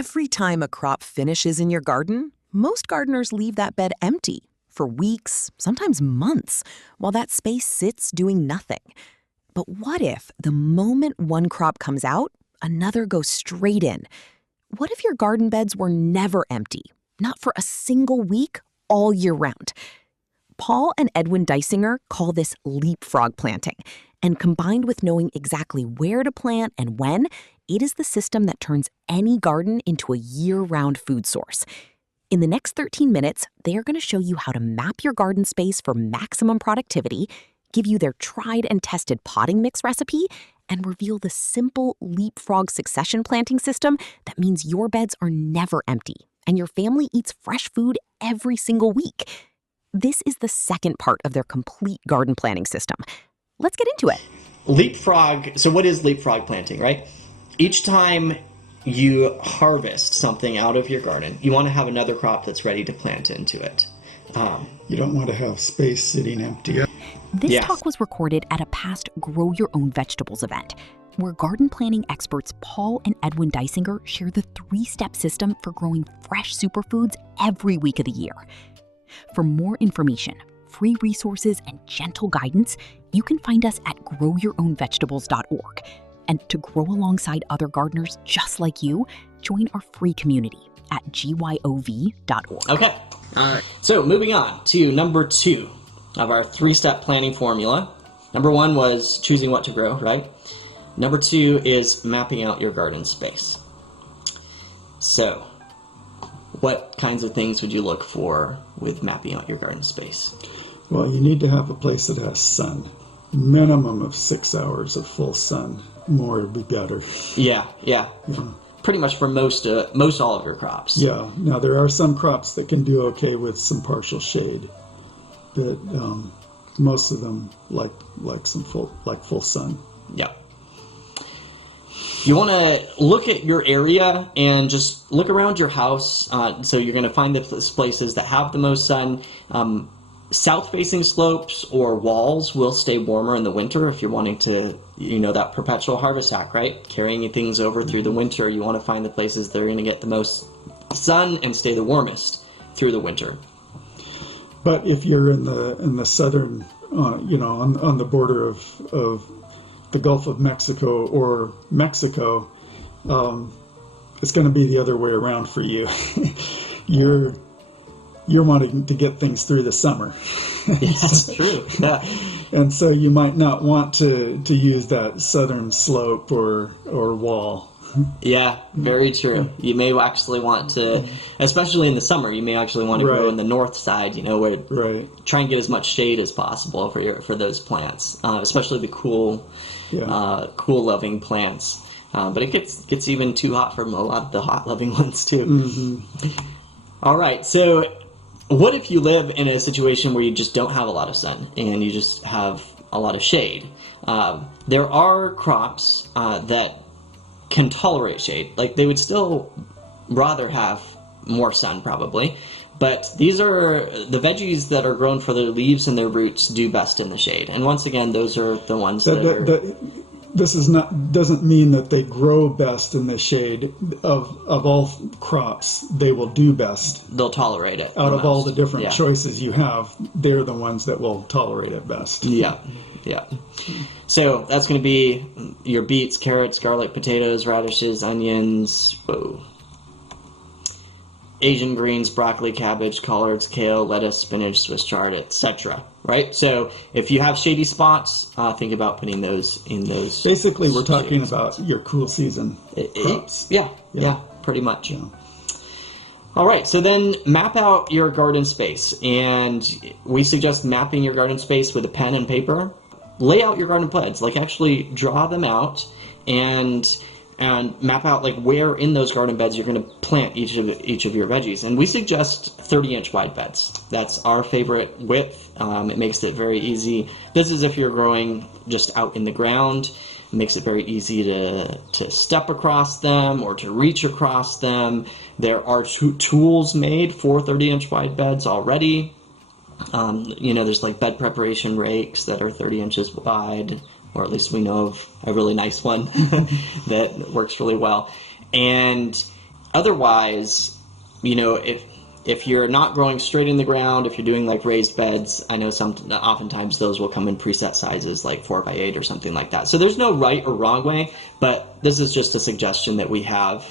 Every time a crop finishes in your garden, most gardeners leave that bed empty for weeks, sometimes months, while that space sits doing nothing. But what if the moment one crop comes out, another goes straight in? What if your garden beds were never empty, not for a single week, all year round? Paul and Edwin Dysinger call this LeapFrog planting, and combined with knowing exactly where to plant and when, it is the system that turns any garden into a year-round food source. In the next 13 minutes, they are going to show you how to map your garden space for maximum productivity, give you their tried and tested potting mix recipe, and reveal the simple LeapFrog succession planting system that means your beds are never empty and your family eats fresh food every single week. This is the second part of their complete garden planning system. Let's get into it. LeapFrog, so what is LeapFrog planting, right? Each time you harvest something out of your garden, you want to have another crop that's ready to plant into it. You don't want to have space sitting empty. This talk was recorded at a past Grow Your Own Vegetables event, where garden planning experts Paul and Edwin Dysinger share the 3-step system for growing fresh superfoods every week of the year. For more information, free resources, and gentle guidance, you can find us at growyourownvegetables.org. And to grow alongside other gardeners just like you, join our free community at gyov.org. Okay. So moving on to number 2 of our 3-step planning formula. Number 1 was choosing what to grow, right? Number 2 is mapping out your garden space. So, what kinds of things would you look for with mapping out your garden space? Well, you need to have a place that has sun. Minimum of 6 hours of full sun. More would be better. Yeah. Pretty much for most all of your crops. Yeah. Now there are some crops that can do okay with some partial shade, but most of them like full sun. Yeah. You want to look at your area and just look around your house. So you're going to find the places that have the most sun. South-facing slopes or walls will stay warmer in the winter if you're wanting to, that perpetual harvest hack, right? Carrying things over through the winter. You want to find the places that are going to get the most sun and stay the warmest through the winter. But if you're in the southern, on the border of the Gulf of Mexico or Mexico, it's going to be the other way around for you. You're wanting to get things through the summer. Yeah, that's true. Yeah. And so you might not want to use that southern slope or wall. Yeah, very true. You may actually want to, especially in the summer, you may actually want to grow in the north side, where try and get as much shade as possible for those plants, especially the cool loving plants. But it gets even too hot for a lot of the hot loving ones too. Mm-hmm. All right, so what if you live in a situation where you just don't have a lot of sun and you just have a lot of shade? There are crops that can tolerate shade. Like, they would still rather have more sun probably, but these are the veggies that are grown for their leaves and their roots do best in the shade. And once again, those are the ones this doesn't mean that they grow best in the shade. Of all crops, they will do best. They'll tolerate it. Out of all the different choices you have, they're the ones that will tolerate it best. Yeah. So that's going to be your beets, carrots, garlic, potatoes, radishes, onions, Asian greens, broccoli, cabbage, collards, kale, lettuce, spinach, Swiss chard, etc. Right? So if you have shady spots, think about putting those in those. Basically, we're talking about your cool season crops. Yeah, pretty much. Yeah. All right, so then map out your garden space. And we suggest mapping your garden space with a pen and paper. Lay out your garden beds, actually draw them out and map out where in those garden beds you're going to plant each of your veggies. And we suggest 30-inch wide beds. That's our favorite width. It makes it very easy. This is if you're growing just out in the ground. It makes it very easy to step across them or to reach across them. There are tools made for 30-inch wide beds already. There's bed preparation rakes that are 30 inches wide, or at least we know of a really nice one that works really well. And Otherwise, if you're not growing straight in the ground, if you're doing like raised beds, I know oftentimes those will come in preset sizes like 4x8 or something like that. So there's no right or wrong way, but this is just a suggestion that we have.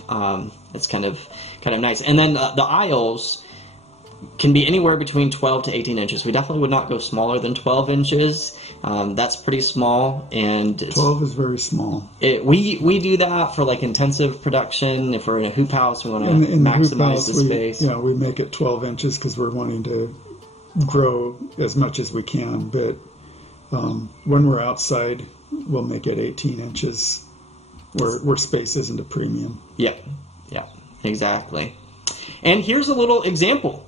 It's kind of nice. And then the aisles can be anywhere between 12 to 18 inches. We definitely would not go smaller than 12 inches. That's pretty small, and 12 is very small. We do that for like intensive production. If we're in a hoop house, we want to maximize the space. Yeah, we make it 12 inches because we're wanting to grow as much as we can. But when we're outside, we'll make it 18 inches, where space isn't a premium. Yeah, exactly. And here's a little example.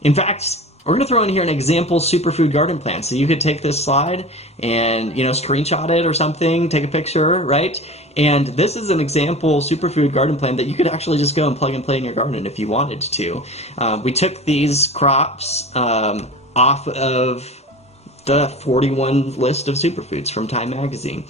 In fact, we're going to throw in here an example superfood garden plan. So you could take this slide and, screenshot it or something, take a picture, right? And this is an example superfood garden plan that you could actually just go and plug and play in your garden if you wanted to. We took these crops off of the 41 list of superfoods from Time Magazine.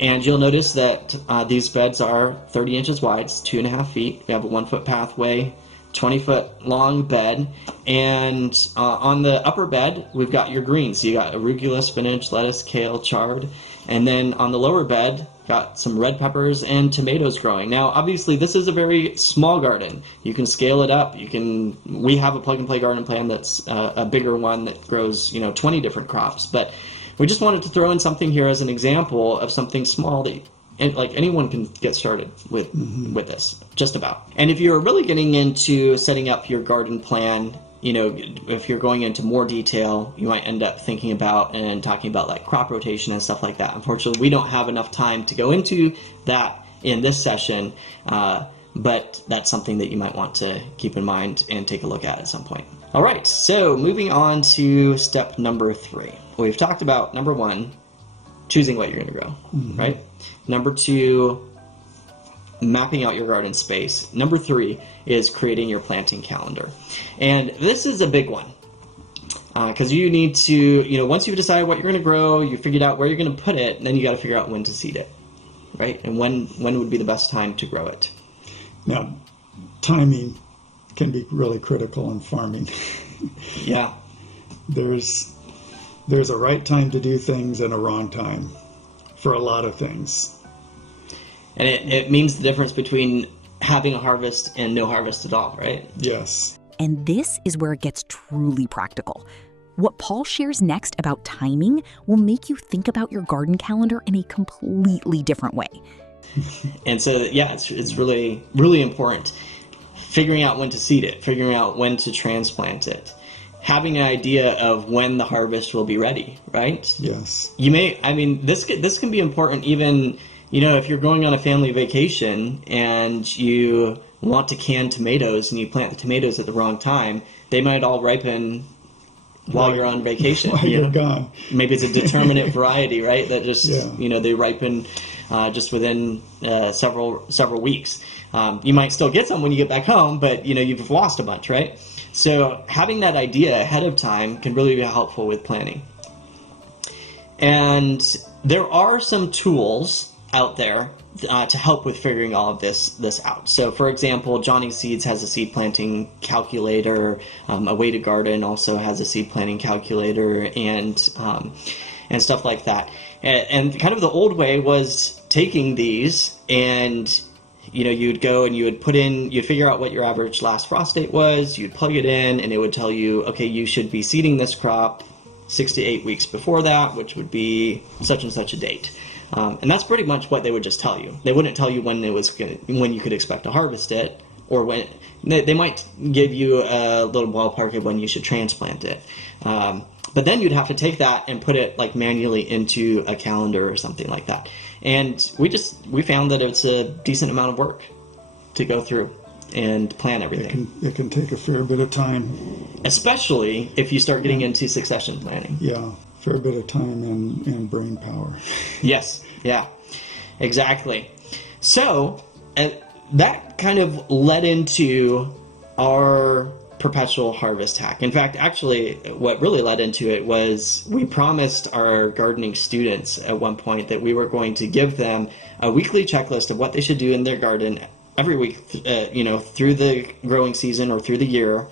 And you'll notice that these beds are 30 inches wide, it's 2.5 feet. We have a 1-foot pathway, 20-foot long bed, and on the upper bed we've got your greens. So you got arugula, spinach, lettuce, kale, chard, and then on the lower bed got some red peppers and tomatoes growing. Now obviously this is a very small garden. You can scale it up. We have a plug and play garden plan that's a bigger one that grows 20 different crops, but we just wanted to throw in something here as an example of something small that anyone can get started with this, just about. And if you're really getting into setting up your garden plan, if you're going into more detail, you might end up thinking about and talking about like crop rotation and stuff like that. Unfortunately, we don't have enough time to go into that in this session, but that's something that you might want to keep in mind and take a look at some point. All right, so moving on to step number 3. We've talked about number 1, choosing what you're going to grow, right? Number 2, mapping out your garden space. Number 3 is creating your planting calendar. And this is a big one because you need to, once you've decided what you're going to grow, you figured out where you're going to put it, then you got to figure out when to seed it, right? And when would be the best time to grow it. Now, timing can be really critical in farming. Yeah. There's a right time to do things and a wrong time for a lot of things. And it means the difference between having a harvest and no harvest at all, right? Yes. And this is where it gets truly practical. What Paul shares next about timing will make you think about your garden calendar in a completely different way. And so, yeah, it's really, really important. Figuring out when to seed it, figuring out when to transplant it, having an idea of when the harvest will be ready, right? Yes. This can be important even, if you're going on a family vacation and you want to can tomatoes and you plant the tomatoes at the wrong time, they might all ripen while you're on vacation. While you're gone. Maybe it's a determinate variety, right? That just, they ripen just within several weeks. You might still get some when you get back home, but you've lost a bunch, right? So having that idea ahead of time can really be helpful with planning. And there are some tools out there to help with figuring all of this out. So for example, Johnny Seeds has a seed planting calculator. A Way to Garden also has a seed planting calculator and stuff like that. And kind of the old way was taking these and you'd go and you'd figure out what your average last frost date was, you'd plug it in, and it would tell you, okay, you should be seeding this crop 6 to 8 weeks before that, which would be such and such a date. And that's pretty much what they would just tell you. They wouldn't tell you when you could expect to harvest it, or when they might give you a little ballpark of when you should transplant it. But then you'd have to take that and put it manually into a calendar or something like that. And we found that it's a decent amount of work to go through and plan everything. It can take a fair bit of time. Especially if you start getting into succession planning. Yeah, fair bit of time and brain power. Yes, yeah, exactly. So that kind of led into our perpetual harvest hack. In fact, actually, what really led into it was we promised our gardening students at one point that we were going to give them a weekly checklist of what they should do in their garden every week, through the growing season or through the year,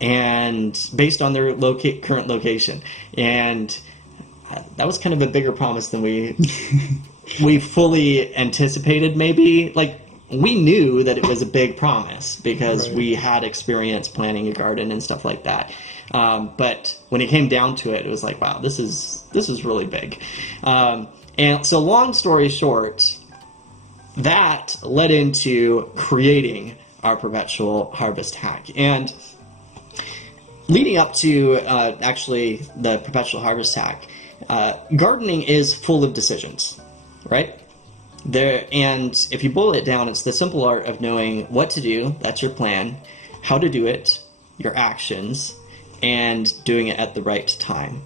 and based on their current location. And that was kind of a bigger promise than we fully anticipated, maybe. Like, we knew that it was a big promise because we had experience planting a garden and stuff like that. But when it came down to it, it was like, wow, this is really big. And so, long story short, that led into creating our perpetual harvest hack. And leading up to actually the perpetual harvest hack, gardening is full of decisions, right? And if you boil it down, it's the simple art of knowing what to do, that's your plan, how to do it, your actions, and doing it at the right timing.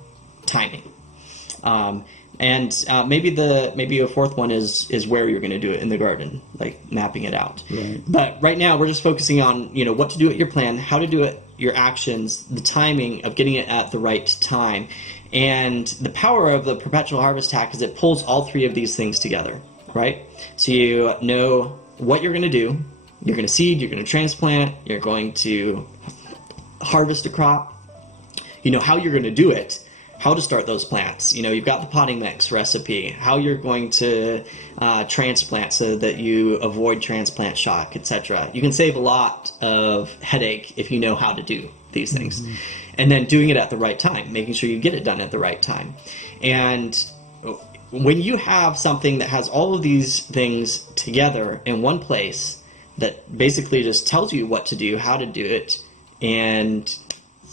Maybe a fourth one is where you're going to do it in the garden, like mapping it out. Right. But right now we're just focusing on what to do at your plan, how to do it, your actions, the timing of getting it at the right time. And the power of the perpetual harvest hack is it pulls all three of these things together, right? So you know what you're going to do. You're going to seed, you're going to transplant, you're going to harvest a crop. You know how you're going to do it, how to start those plants. You've got the potting mix recipe, how you're going to transplant so that you avoid transplant shock, etc. You can save a lot of headache if you know how to do these things. Mm-hmm. And then doing it at the right time, making sure you get it done at the right time. And when you have something that has all of these things together in one place that basically just tells you what to do, how to do it, and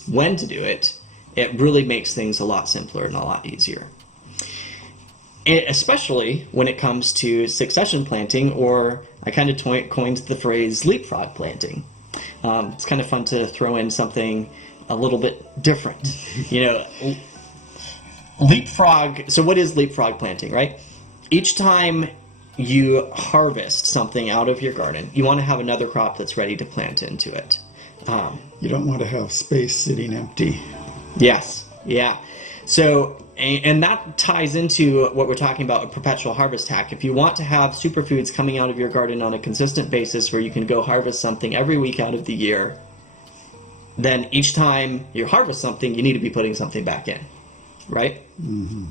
when to do it, it really makes things a lot simpler and a lot easier. And especially when it comes to succession planting, or I kind of coined the phrase LeapFrog planting. It's kind of fun to throw in something a little bit different. LeapFrog, so what is LeapFrog planting, right? Each time you harvest something out of your garden, you want to have another crop that's ready to plant into it. You don't want to have space sitting empty. Yes, yeah. So, and that ties into what we're talking about, a perpetual harvest hack. If you want to have superfoods coming out of your garden on a consistent basis where you can go harvest something every week out of the year, then each time you harvest something, you need to be putting something back in, right? Mm-hmm.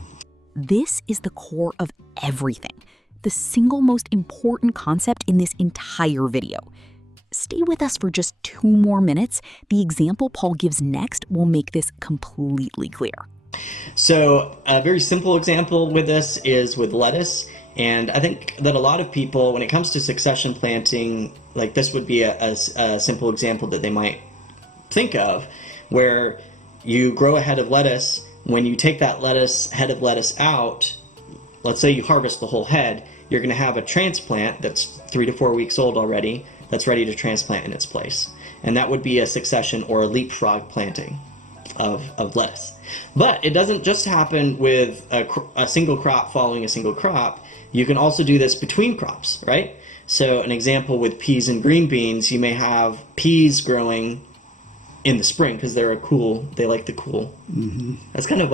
This is the core of everything, the single most important concept in this entire video. Stay with us for just 2 more minutes. The example Paul gives next will make this completely clear. So a very simple example with this is with lettuce. And I think that a lot of people, when it comes to succession planting, like this would be a simple example that they might think of, where you grow a head of lettuce. When you take that head of lettuce out, let's say you harvest the whole head, you're going to have a transplant that's 3 to 4 weeks old already, that's ready to transplant in its place. And that would be a succession or a LeapFrog planting of lettuce. But it doesn't just happen with a single crop following a single crop. You can also do this between crops, right? So an example with peas and green beans, you may have peas growing in the spring because they like the cool. Mm-hmm. That's kind of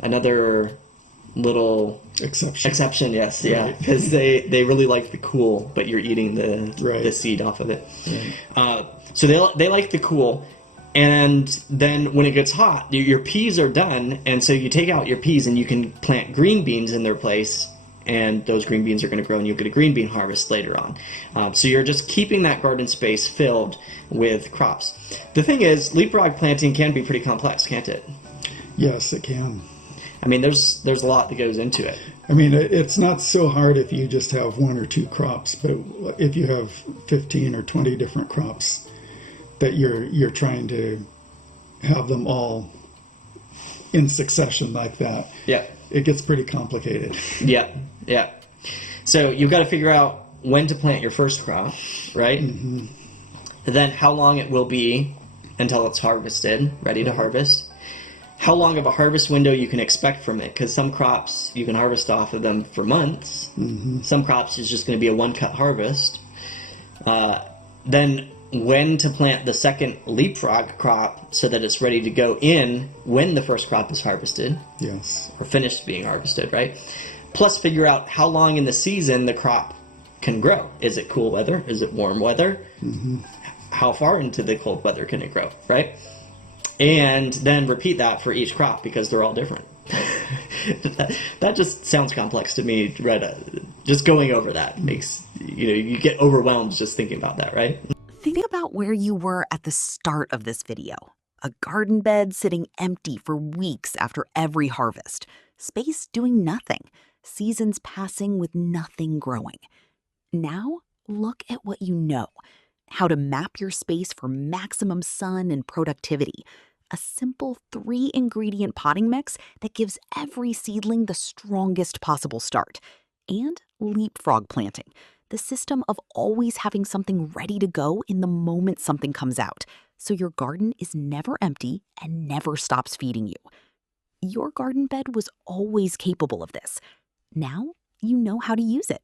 another little exception, yes, right. Yeah, because they really like the cool, but you're eating the seed off of it. Right. So they like the cool, and then when it gets hot, your peas are done, and so you take out your peas and you can plant green beans in their place, and those green beans are going to grow, and you'll get a green bean harvest later on. So you're just keeping that garden space filled with crops. The thing is, LeapFrog planting can be pretty complex, can't it? Yes, it can. I mean, there's a lot that goes into it. I mean, it's not so hard if you just have 1 or 2 crops, but if you have 15 or 20 different crops that you're trying to have them all in succession like that, yeah, it gets pretty complicated. Yeah. So you've got to figure out when to plant your first crop, right? Mm-hmm. And then how long it will be until it's harvested, ready to harvest. How long of a harvest window you can expect from it, because some crops you can harvest off of them for months. Mm-hmm. Some crops is just going to be a one-cut harvest. Then when to plant the second LeapFrog crop so that it's ready to go in when the first crop is harvested. Yes. Or finished being harvested, right? Plus figure out how long in the season the crop can grow. Is it cool weather? Is it warm weather? How far into the cold weather can it grow, right? And then repeat that for each crop because they're all different. that just sounds complex to me, right? Just going over that makes, you get overwhelmed just thinking about that, right? Think about where you were at the start of this video. A garden bed sitting empty for weeks after every harvest. Space doing nothing. Seasons passing with nothing growing. Now, look at what you know. How to map your space for maximum sun and productivity. A simple 3-ingredient potting mix that gives every seedling the strongest possible start. And LeapFrog planting, the system of always having something ready to go in the moment something comes out, so your garden is never empty and never stops feeding you. Your garden bed was always capable of this. Now you know how to use it.